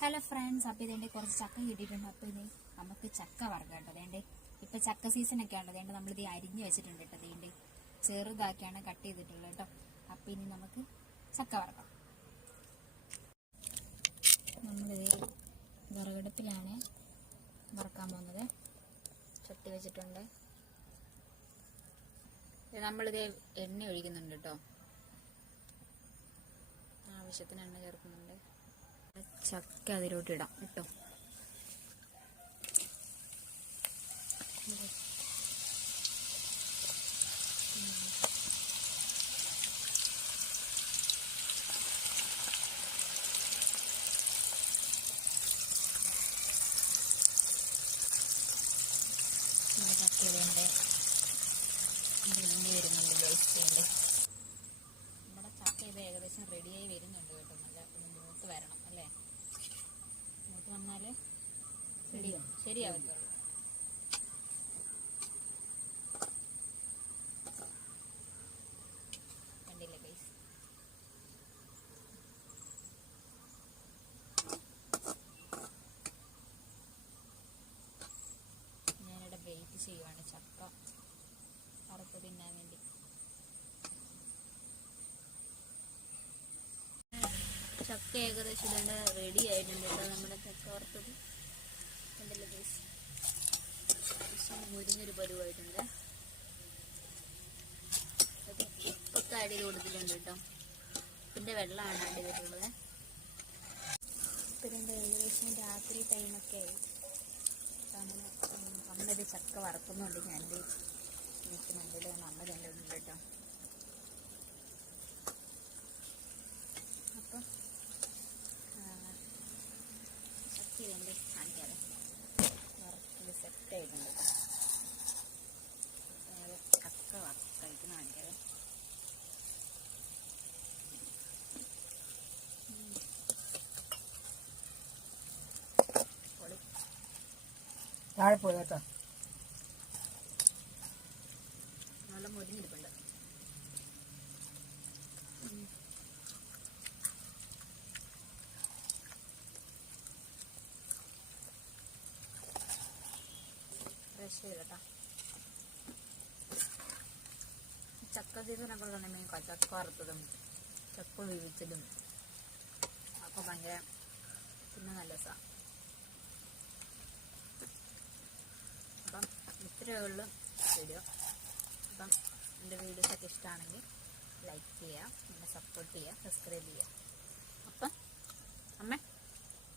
Hello friends, അപ്പോൾ ഇതേണ്ട കുറച്ച് ചക്ക കിട്ടിയിട്ടുണ്ട്. അപ്പോൾ ഇത് നമുക്ക് ചക്ക വറക്കാം കേട്ടോ. അതേണ്ടേ ഇപ്പം ചക്ക സീസണൊക്കെ ആണ്. അതേണ്ട നമ്മളിത് അരിഞ്ഞ് വെച്ചിട്ടുണ്ട് കേട്ടോ. അതേണ്ടേ ചെറുതാക്കിയാണ് കട്ട് ചെയ്തിട്ടുള്ളത് കേട്ടോ. അപ്പോൾ ഇനി നമുക്ക് ചക്ക വറക്കാം. നമ്മളിത് വിറകടുപ്പിലാണ് വറക്കാൻ പോകുന്നത്. ചട്ടി വെച്ചിട്ടുണ്ട്. നമ്മളിത് എണ്ണ ഒഴിക്കുന്നുണ്ട് കേട്ടോ. ആവശ്യത്തിന് എണ്ണ ചേർക്കുന്നുണ്ട്. ചക്ക അതിലോട്ട് ഇടാം കേട്ടോ. ചക്കയിലുണ്ട് ഇനി വരുന്നുണ്ട് വേസ്റ്റ്. നമ്മുടെ ചക്ക ഇത് ഏകദേശം റെഡിയായി വരുന്നുണ്ട് കേട്ടോ. നല്ല മൂത്ത് വരണം അല്ലേ. മൂത്ത് വന്നാല് ശരിയാവത്തുള്ളൂ. കണ്ടില്ലേ ഗൈസ്, ഞാനിവിടെ വെയിറ്റ് ചെയ്യുവാണ് ചക്ക വറുത്ത് തിന്നാൻ വേണ്ടി. ചക്ക ഏകദേശം ഇതുകൊണ്ട് റെഡി ആയിട്ടുണ്ട് കേട്ടോ. നമ്മുടെ ചക്ക വറുത്തത് കണ്ടില്ലേ ഗൈസ്, മുരിഞ്ഞൊരു പരുവായിട്ടുണ്ട്. അത് ഉപ്പൊക്കെ ആഡ് ചെയ്ത് കൊടുത്തിട്ടുണ്ട് കേട്ടോ. ഉപ്പിൻ്റെ വെള്ളമാണ് ആഡ് ചെയ്തിട്ടുള്ളത്. ഇപ്പം ഏകദേശം രാത്രി ടൈമൊക്കെ ആയി. അമ്മത് ചക്ക വറക്കുന്നുണ്ട്. ഞാനിത് നിൽക്കുന്നുണ്ട്. അമ്മ തന്നെ ഉണ്ട് കേട്ടോ. അപ്പം ചക്ക ഇതുണ്ട് കാണിക്കാതെ വറുത്ത് സെറ്റ് ആയിട്ടുണ്ട്. ചക്ക വറുത്ത് കഴിക്കുന്ന കാണിക്കാതെ. താഴെ പോയി കേട്ടോ. നല്ല മുരിഞ്ഞിരിപ്പുണ്ട്. ഫ്രഷ് ചെയ്തട്ടാ. ചക്ക സീസണൊക്കെ തന്നെ ചക്ക വറുത്തതും ചക്ക വേവിച്ചതും അപ്പോൾ ഭയങ്കര പിന്നെ നല്ല രസമാണ്. അപ്പം ഇത്രയേ ഉള്ളൂ വീഡിയോ. അപ്പം എൻ്റെ വീഡിയോസൊക്കെ ഇഷ്ടമാണെങ്കിൽ ലൈക്ക് ചെയ്യുക, എന്നെ സപ്പോർട്ട് ചെയ്യുക, സബ്സ്ക്രൈബ് ചെയ്യുക. അപ്പം അമ്മ